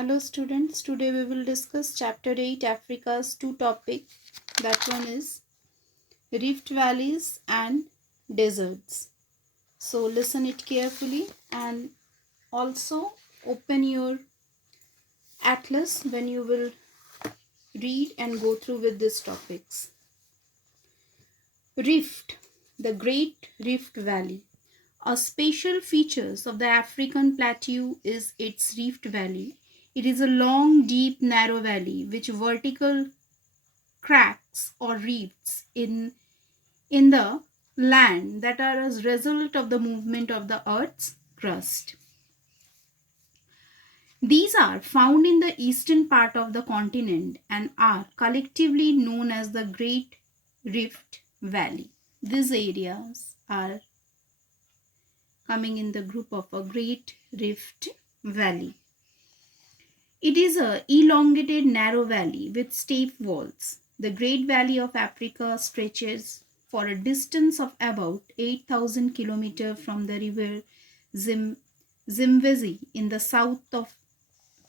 Hello students, today we will discuss chapter 8 Africa's two topics. That one is rift valleys and deserts. So listen it carefully and also open your atlas when you will read and go through with these topics. Rift, the Great Rift Valley. A special features of the African plateau is its rift valley. It is a long, deep, narrow valley which vertical cracks or rifts in the land that are as result of the movement of the earth's crust. These are found in the eastern part of the continent and are collectively known as the Great Rift Valley. These areas are coming in the group of a Great Rift Valley. It is a elongated narrow valley with steep walls. The Great Valley of Africa stretches for a distance of about 8,000 kilometers from the river Zambezi in the south of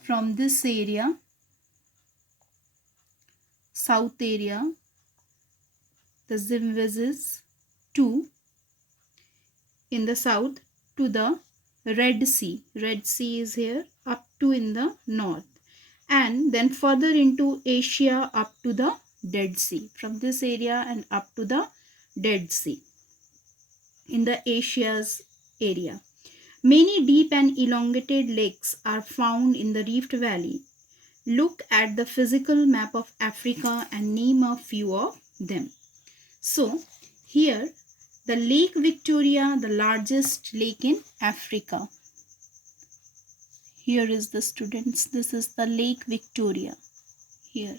from this area, the Zambezi to in the south to the Red Sea. Red Sea is here up to in the north, and then further into Asia up to the Dead Sea. From this area and up to the Dead Sea in the Asia's area. Many deep and elongated lakes are found in the Rift Valley. Look at the physical map of Africa and name a few of them. So, here the Lake Victoria, the largest lake in Africa. Here is the students. This is the Lake Victoria. Here.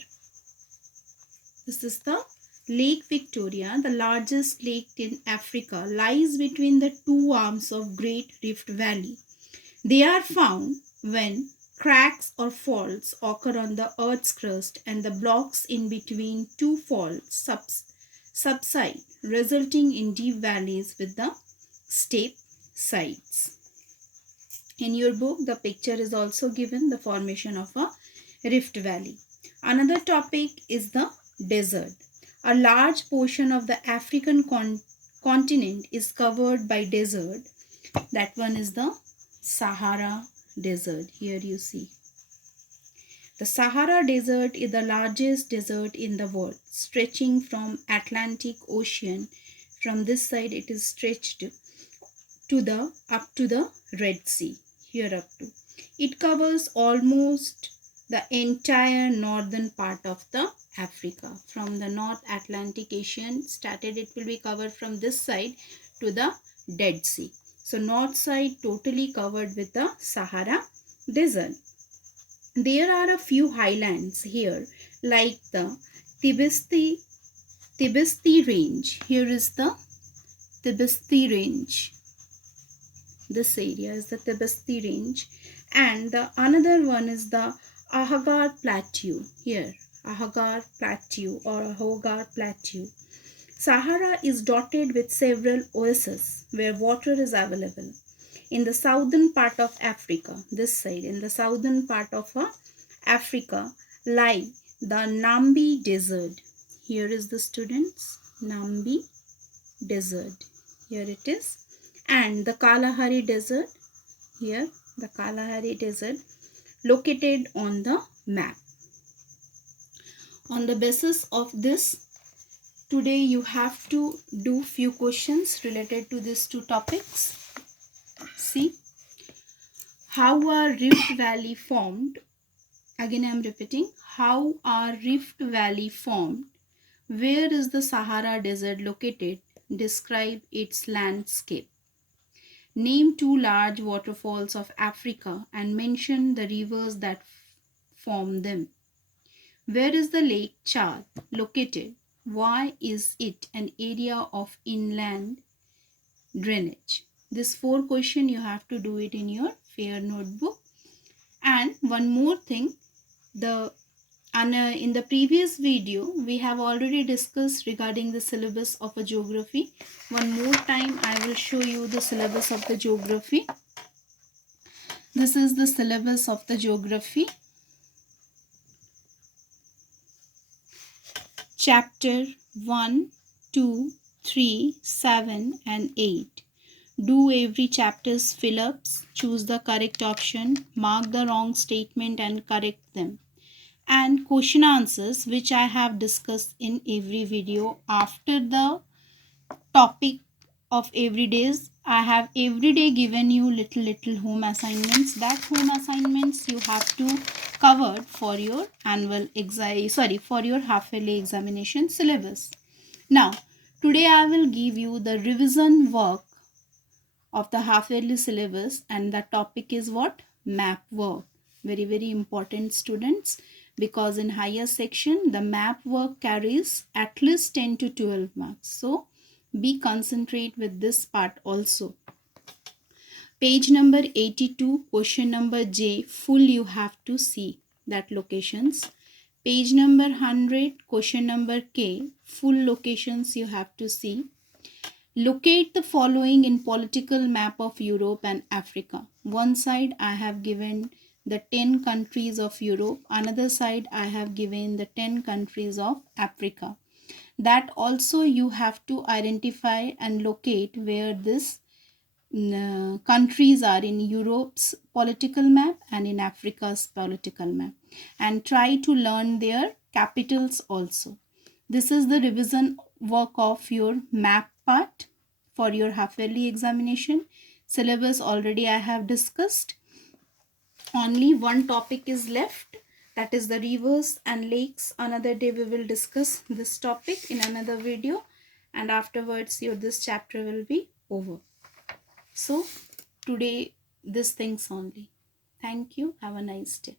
This is the Lake Victoria, the largest lake in Africa, lies between the two arms of Great Rift Valley. They are found when cracks or faults occur on the Earth's crust and the blocks in between two faults subside, resulting in deep valleys with the steep sides. In your book, the picture is also given, the formation of a rift valley. Another topic is the desert. A large portion of the African continent is covered by desert. That one is the Sahara Desert. Here you see. The Sahara Desert is the largest desert in the world, stretching from Atlantic Ocean. From this side it is stretched up to the Red Sea. Here up to. It covers almost the entire northern part of the Africa. From the North Atlantic Ocean started, it will be covered from this side to the Dead Sea. So north side totally covered with the Sahara Desert. There are a few highlands here like the Tibesti Range. Here is the Tibesti Range. This area is the Tibesti Range, and the another one is the Ahaggar Plateau. Here, Ahaggar Plateau or Ahaggar Plateau. Sahara is dotted with several oases where water is available. In the southern part of Africa, this side, in the southern part of Africa, lie the Namib Desert. Here is the students, Namib Desert. Here it is. And the Kalahari Desert. Here, the Kalahari Desert, located on the map. On the basis of this, today you have to do few questions related to these two topics. See, how are Rift Valley formed? Again I am repeating, how are Rift Valley formed? Where is the Sahara Desert located? Describe its landscape. Name two large waterfalls of Africa and mention the rivers that form them. Where is the Lake Chad located? Why is it an area of inland drainage? This 4 question you have to do it in your fair notebook. And one more thing, in the previous video we have already discussed regarding the syllabus of a geography. One more time I will show you the syllabus of the geography. This is the syllabus of the geography. Chapter 1, 2, 3, 7 and 8. Do every chapter's fill-ups, choose the correct option, mark the wrong statement and correct them. And question answers which I have discussed in every video after the topic of every days. I have every day given you little home assignments. That home assignments you have to cover for your annual exam, for your half yearly examination syllabus. Now today I will give you the revision work of the half yearly syllabus, and the topic is what? Map work. Very important, students, because in higher section the map work carries at least 10 to 12 marks. So be concentrate with this part also. Page number 82, question number J, full you have to see that locations. Page number 100, question number K, full locations you have to see. Locate the following in political map of Europe and Africa. One side I have given the 10 countries of Europe, another side I have given the 10 countries of Africa. That also you have to identify and locate where this countries are in Europe's political map and in Africa's political map, and try to learn their capitals also. This is the revision work of your map part for your half yearly examination. Syllabus already I have discussed. Only one topic is left, that is the rivers and lakes. Another day we will discuss this topic in another video, and afterwards your this chapter will be over. So today this things only. Thank you. Have a nice day.